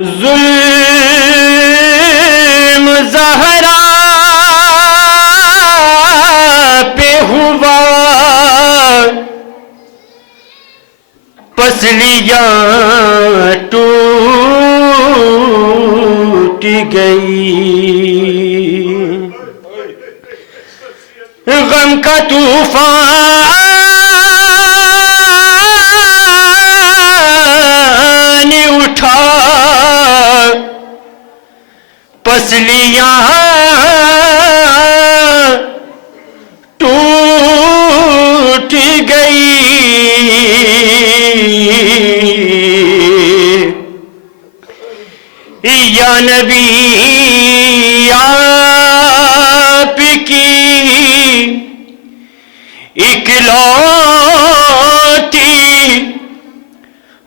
ظلم زہرا پہ ہوا پسلیاں ٹوٹ گئی، غم کا طوفان اٹھا پسلیاں ٹوٹ گئی، یا نبی آپ کی اکلوتی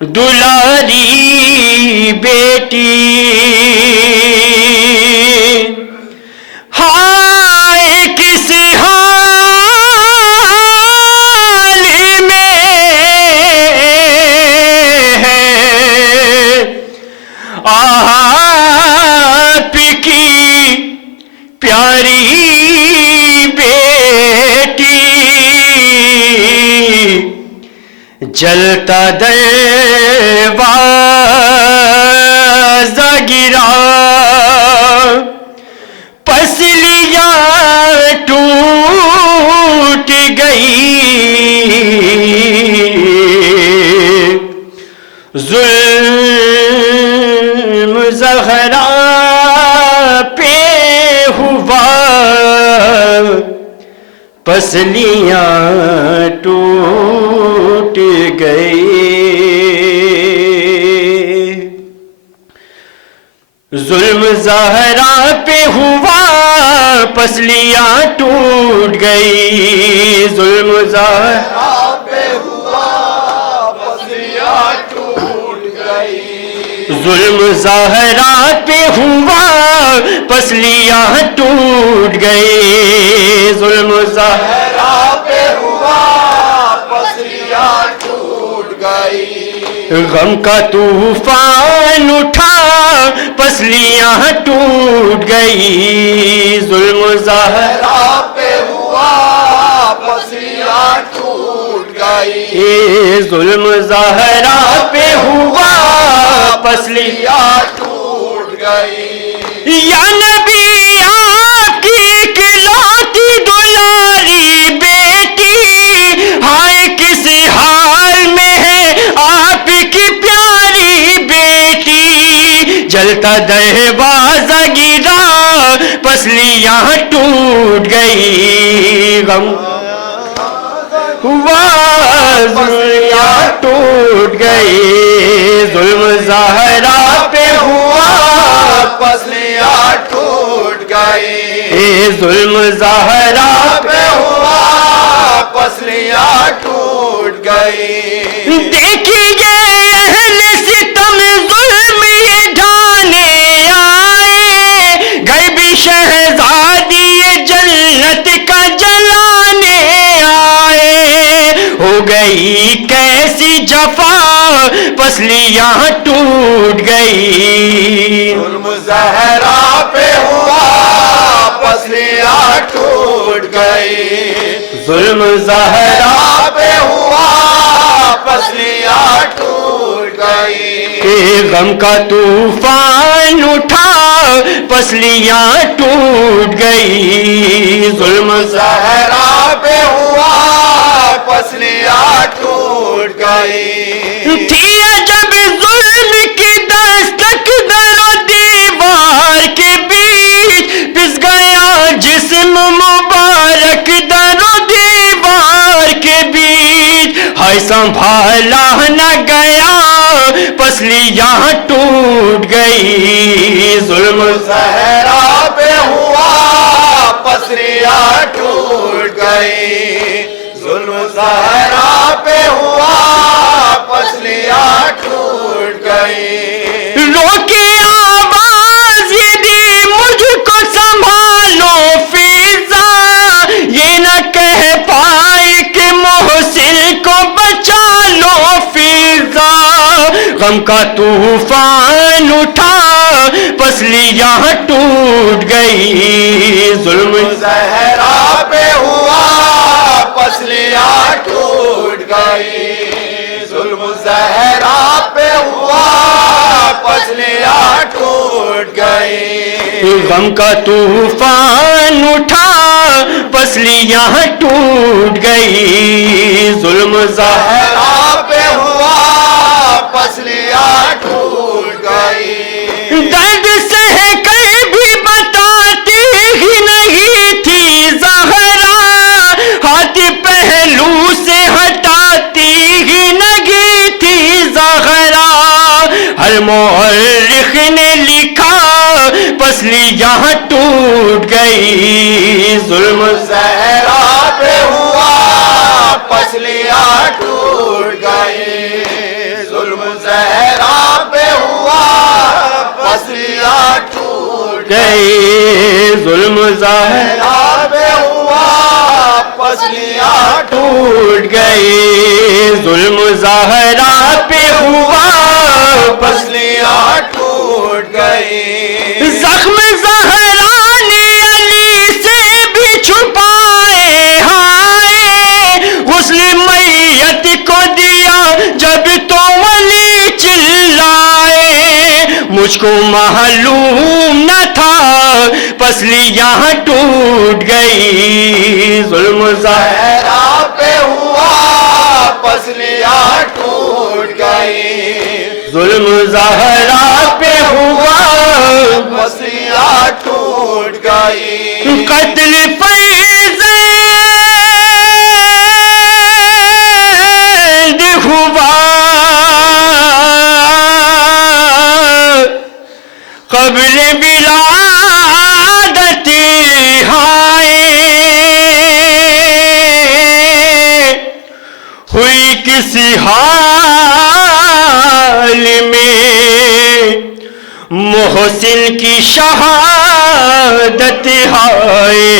دلاری بیٹی، ہائے کس حال میں ہے آپ کی پیاری بیٹی، جلتا دروازہ گرا پسلیاں ٹوٹ گئی، ظلم زہرا پہ ہوا پسلیاں ٹوٹ گئی، ظلم زہرا پہ ہوا پسلیاں ٹوٹ گئی، ظلم زہرا پہ ہوا پسلیاں ٹوٹ گئی، ظلم زہرا پہ ہوا پسلیاں ٹوٹ گئی، ظلم زہرا پہ ہوا پسلیاں ٹوٹ گئی، غم کا طوفان اٹھا پسلیاں ٹوٹ گئی، ظلم زہرا پہ ہوا پسلیاں ٹوٹ گئی، ظلم زہرا پہ ہوا پسلیاں ٹوٹ گئی، یا نبی آپ کی اکلوتی دلاری بیٹی، ہائے کس حال میں ہے آپ کی پیاری بیٹی، جلتا دروازہ گرا پسلیاں ٹوٹ گئی، غم ہوا پسلیاں ٹوٹ گئی، ظلم زہرا پہ ہوا پسلیاں ٹوٹ گئی، ظلم زہرا پہ ہوا پسلیاں ٹوٹ گئی، دیکھیے اہل ستم ظلم یہ ڈھانے آئے، غیبی شہزادی یہ جنت کا جلانے آئے، ہو گئی کیسی جفا پسلیاں ٹوٹ گئی، ظلم زہرا پہ ہوا پسلیاں ٹوٹ گئی، ظلم زہرا پہ ہوا پسلیاں ٹوٹ گئی، غم کا طوفان اٹھا پسلیاں ٹوٹ گئی، ظلم زہرا پہ ہوا پسلیاں ٹوٹ گئی، تھی جب ظلم کی دستک در و دیوار کے بیچ، پس گیا جسم مبارک در و دیوار کے بیچ، ہائے سنبھالا نہ گیا پسلیاں ٹوٹ گئی، ظلم زہرا پہ ہوا پسلیاں ٹوٹ گئی، ظلم زہرا پہ ہوا پسلیاں ٹوٹ گئی، رو کے آواز یہ دی مجھ کو سنبھالو فضا، یہ نہ کہہ پائے کہ محسن کو بچا لو فضا، غم کا طوفان اٹھا پسلیاں ٹوٹ گئی ظلم زہرا پہ ہوا پسلیاں ٹوٹ گئی ظلم زہرا پہ ہوا پسلیاں ٹوٹ گئی غم کا طوفان اٹھا پسلیاں ٹوٹ گئی ظلم زہرا پہ ہوا پسلیاں ٹوٹ گئی درد سہ کر بھی بتاتی ہی نہیں تھی زہرا ہاتھ پہلو سے ہٹاتی ہی نہیں تھی زہرا ہر مورخ نے لکھا پسلیاں ٹوٹ گئی ظلم زہرا پہ ہوا پسلیاں ٹوٹ گئی ظلم زہرا پہ ہوا پسلیاں ٹوٹ گئی ظلم زہرا پہ ہوا پسلیاں ٹوٹ گئی ظلم زہرا پہ ہوا پسلیاں ٹوٹ گئی زخم زہرا نے علی سے بھی چھپائے ہائے غسل میت کو دیا جب تو علی چلائے مجھ کو معلوم نہ تھا پسلیاں ٹوٹ گئی ظلم زہرا پہ ہوا پسلیاں ٹوٹ گئی ظلم زہرا پہ ہوا پسلیاں ٹوٹ گئی قتل فیض ہوا قبل ولادت ہائے ہوئی کسی حال میں محسن کی شہادت ہائے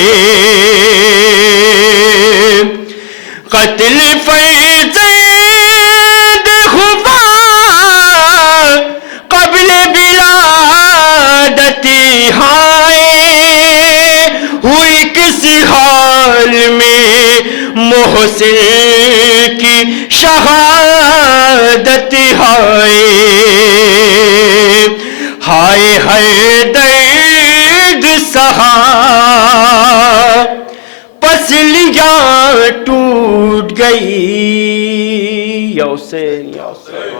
قتل فیض ہوا قبل ولادت ہائے ہوئی کسی حال میں محسن کی شہادت ہائے ہائے ہائے درد سہا پسلیاں ٹوٹ گئی یا حسین یا حسین